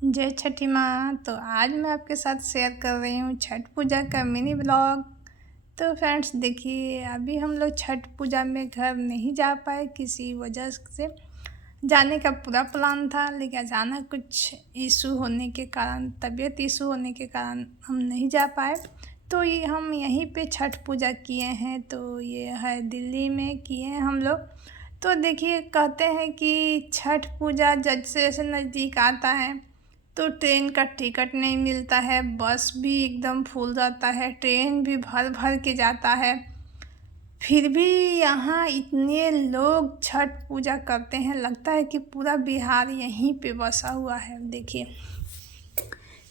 जय छठी माँ। तो आज मैं आपके साथ शेयर कर रही हूँ छठ पूजा का मिनी ब्लॉग। तो फ्रेंड्स देखिए, अभी हम लोग छठ पूजा में घर नहीं जा पाए, किसी वजह से जाने का पूरा प्लान था, लेकिन अचानक कुछ इशू होने के कारण, तबीयत इशू होने के कारण हम नहीं जा पाए। तो ये हम यहीं पे छठ पूजा किए हैं। तो ये है दिल्ली में किए हैं हम लोग। तो देखिए, कहते हैं कि छठ पूजा जैसे जैसे नज़दीक आता है तो ट्रेन का टिकट नहीं मिलता है, बस भी एकदम फुल जाता है, ट्रेन भी भर भर के जाता है। फिर भी यहाँ इतने लोग छठ पूजा करते हैं, लगता है कि पूरा बिहार यहीं पे बसा हुआ है। देखिए,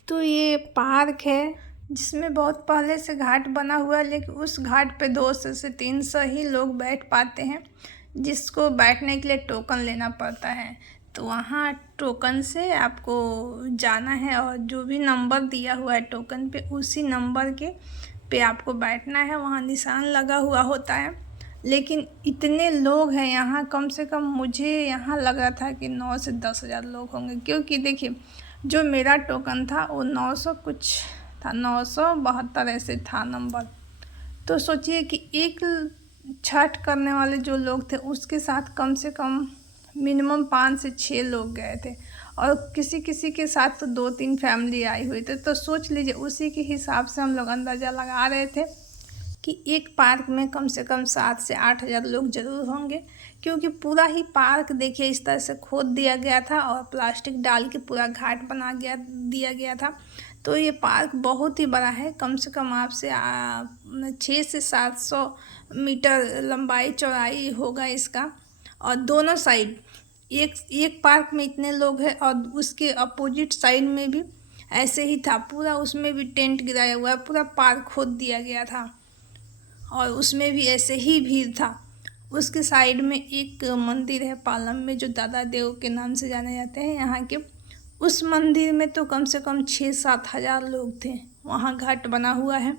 तो ये पार्क है जिसमें बहुत पहले से घाट बना हुआ है, लेकिन उस घाट पे 200 से 300 ही लोग बैठ पाते हैं, जिसको बैठने के लिए टोकन लेना पड़ता है। तो वहाँ टोकन से आपको जाना है और जो भी नंबर दिया हुआ है टोकन पे, उसी नंबर के पे आपको बैठना है। वहाँ निशान लगा हुआ होता है। लेकिन इतने लोग हैं यहाँ, कम से कम मुझे यहाँ लग रहा था कि 9 से 10 हज़ार लोग होंगे, क्योंकि देखिए, जो मेरा टोकन था वो 900 कुछ था, 972 ऐसे था नंबर। तो सोचिए कि एक छठ करने वाले जो लोग थे उसके साथ कम से कम मिनिमम 5 से 6 लोग गए थे, और किसी किसी के साथ तो 2-3 फैमिली आई हुई थी। तो सोच लीजिए, उसी के हिसाब से हम लोग अंदाज़ा लगा रहे थे कि एक पार्क में कम से कम 7 से 8 हज़ार लोग ज़रूर होंगे, क्योंकि पूरा ही पार्क देखिए इस तरह से खोद दिया गया था और प्लास्टिक डाल के पूरा घाट बना दिया गया था। तो ये पार्क बहुत ही बड़ा है, कम से कम आपसे 6 से 700 मीटर लंबाई चौड़ाई होगा इसका। और दोनों साइड एक एक पार्क में इतने लोग हैं, और उसके अपोजिट साइड में भी ऐसे ही था पूरा, उसमें भी टेंट गिराया हुआ है, पूरा पार्क खोद दिया गया था और उसमें भी ऐसे ही भीड़ था। उसके साइड में एक मंदिर है पालम में, जो दादा देव के नाम से जाने जाते हैं यहाँ के। उस मंदिर में तो कम से कम 6-7 हज़ार लोग थे। वहाँ घाट बना हुआ है,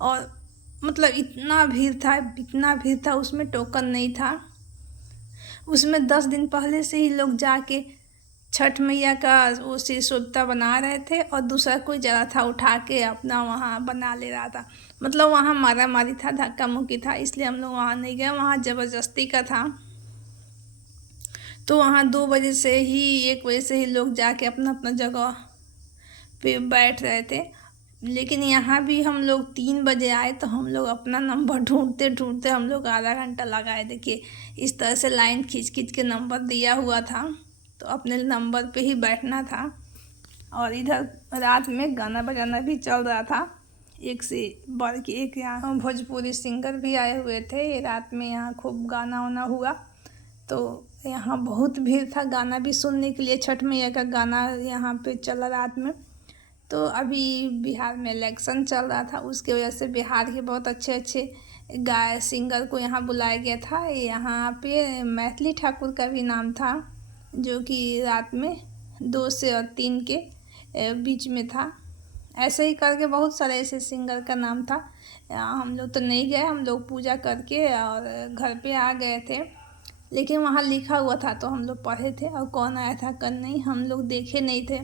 और मतलब इतना भीड़ था, इतना भीड़ था, उसमें टोकन नहीं था। उसमें 10 दिन पहले से ही लोग जाके छठ मैया का वो सिरसोता बना रहे थे, और दूसरा कोई जरा था उठा के अपना वहाँ बना ले रहा था। मतलब वहाँ मारा मारी था, धक्का मुक्की था, इसलिए हम लोग वहाँ नहीं गए। वहाँ ज़बरदस्ती का था। तो वहाँ 2 बजे से ही 1 बजे से ही लोग जाके अपना अपना जगह पे बैठ रहे थे। लेकिन यहाँ भी हम लोग 3 बजे आए, तो हम लोग अपना नंबर ढूंढते ढूंढते हम लोग आधा घंटा लगाए। देखिए, इस तरह से लाइन खींच खींच के नंबर दिया हुआ था, तो अपने नंबर पे ही बैठना था। और इधर रात में गाना बजाना भी चल रहा था, एक से बढ़ के एक। यहाँ भोजपुरी सिंगर भी आए हुए थे रात में, यहाँ खूब गाना वाना हुआ। तो यहाँ बहुत भीड़ था गाना भी सुनने के लिए। छठ मैया का गाना यहाँ पे चला रात में। तो अभी बिहार में इलेक्शन चल रहा था, उसके वजह से बिहार के बहुत अच्छे अच्छे सिंगर को यहाँ बुलाया गया था। यहाँ पे मैथिली ठाकुर का भी नाम था, जो कि रात में 2 से 3 के बीच में था। ऐसे ही करके बहुत सारे ऐसे सिंगर का नाम था। हम लोग तो नहीं गए, हम लोग पूजा करके और घर पे आ गए थे। लेकिन वहाँ लिखा हुआ था तो हम लोग पढ़े थे, और कौन आया था कौन नहीं हम लोग देखे नहीं थे।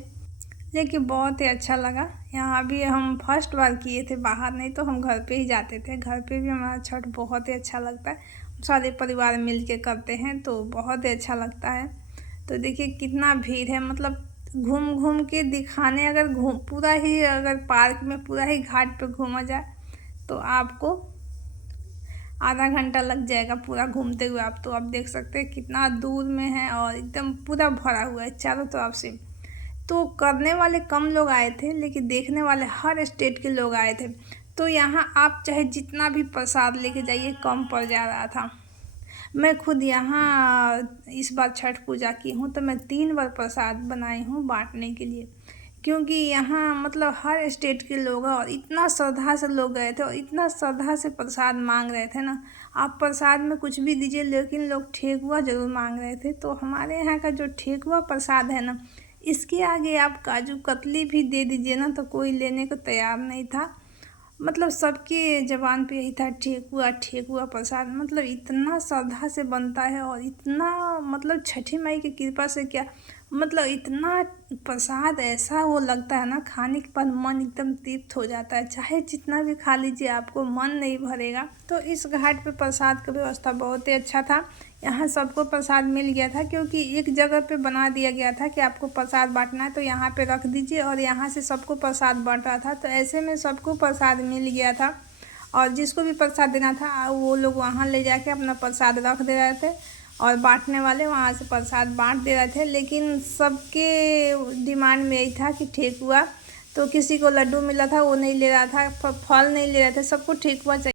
लेकिन बहुत ही अच्छा लगा। यहाँ भी हम फर्स्ट बार किए थे बाहर, नहीं तो हम घर पे ही जाते थे। घर पे भी हमारा छठ बहुत ही अच्छा लगता है, सारे परिवार मिल के करते हैं तो बहुत ही अच्छा लगता है। तो देखिए कितना भीड़ है, मतलब घूम घूम के दिखाने, अगर पूरा ही अगर पार्क में पूरा ही घाट पे घूमा जाए तो आपको आधा घंटा लग जाएगा पूरा घूमते हुए। आप तो आप देख सकते हैं कितना दूर में है, और एकदम पूरा भरा हुआ है चारों तरफ से। तो करने वाले कम लोग आए थे, लेकिन देखने वाले हर स्टेट के लोग आए थे। तो यहाँ आप चाहे जितना भी प्रसाद लेके जाइए, कम पड़ जा रहा था। मैं खुद यहाँ इस बार छठ पूजा की हूँ, तो मैं 3 बार प्रसाद बनाई हूँ बांटने के लिए, क्योंकि यहाँ मतलब हर स्टेट के लोग हैं, और इतना श्रद्धा से लोग गए थे, और इतना श्रद्धा से प्रसाद मांग रहे थे ना। आप प्रसाद में कुछ भी दीजिए, लेकिन लोग ठेकुआ ज़रूर मांग रहे थे। तो हमारे यहाँ का जो ठेकुआ प्रसाद है ना, इसके आगे आप काजू कतली भी दे दीजिए ना, तो कोई लेने को तैयार नहीं था। मतलब सबके ज़बान पे यही था, ठेकुआ ठेकुआ प्रसाद। मतलब इतना श्रद्धा से बनता है, और इतना मतलब छठी माई की कृपा से क्या, मतलब इतना प्रसाद ऐसा वो लगता है ना, खाने के बाद मन एकदम तृप्त हो जाता है, चाहे जितना भी खा लीजिए आपको मन नहीं भरेगा। तो इस घाट पे प्रसाद का व्यवस्था बहुत ही अच्छा था। यहाँ सबको प्रसाद मिल गया था, क्योंकि एक जगह पे बना दिया गया था कि आपको प्रसाद बांटना है तो यहाँ पे रख दीजिए, और यहाँ से सबको प्रसाद बांट रहा था। तो ऐसे में सबको प्रसाद मिल गया था, और जिसको भी प्रसाद देना था वो लोग वहाँ ले जाके अपना प्रसाद रख दे रहे थे, और बांटने वाले वहाँ से प्रसाद बांट दे रहे थे। लेकिन सबके डिमांड में यही था कि ठेकुआ, तो किसी को लड्डू मिला था वो नहीं ले रहा था, फल नहीं ले रहे थे, सबको ठेकुआ चाहिए।